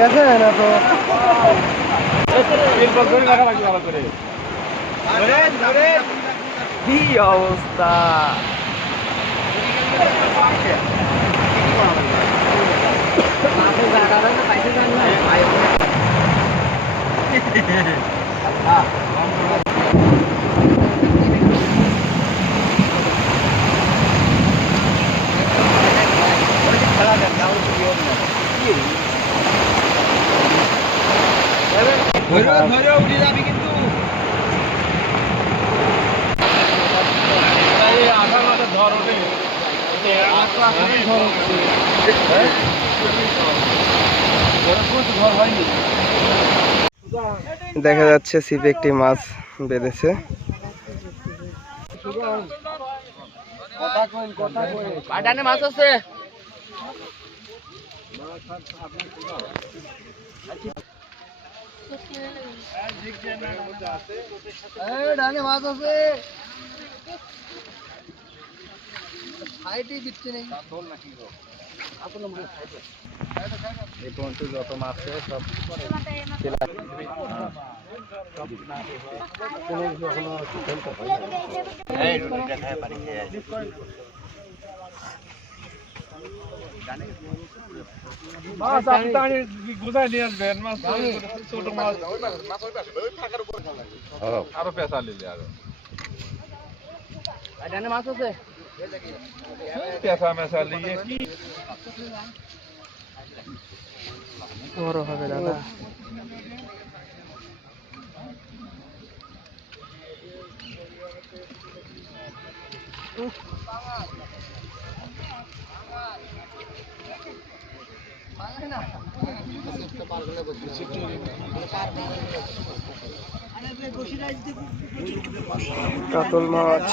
দেখে না তো কি অবস্থা। উঠে যাবি কিন্তু দেখা যাচ্ছে ছিপে একটি মাছ বেঁধেছে। মাছ আছে মাছ আছে এই পর্যন্ত যত মাছ সব মাছ আপনি গুছাই নিয়ে আসবেন। মাছ ছোট মাছ আরো পেঁচা নিলে আরো মাছ আছে পেঁচা মেশা নিয়ে কি বড় হবে দাদা। কাতল মাছ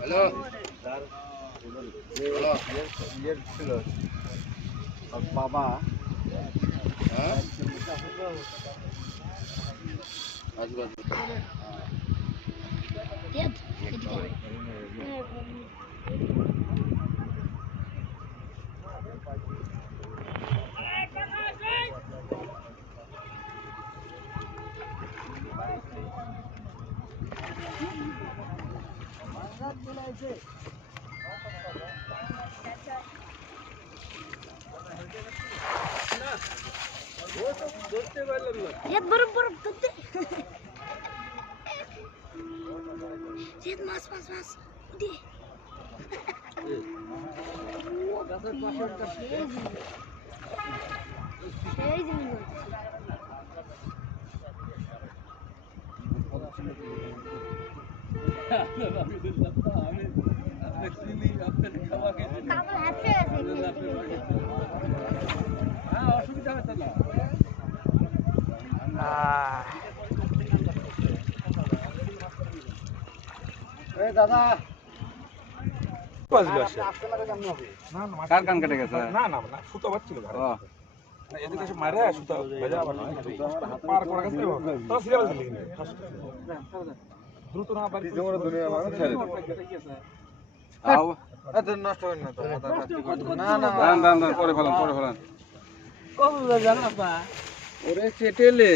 হ্যালো ছিল বাবা দাদা কার কান কেটে গেছে? না না না সুতো বাচ্চা এদিকে এসে মারে সুতো ভেজা আবার পার করে গেছে তো সিরিয়াল দিলি দ্রুত না পারি জমর দুনিয়া মানে ছেড়ে আও এত নষ্ট হয় না তো না না না পরে ফেলান কত জানা পা ওরে চেটেলে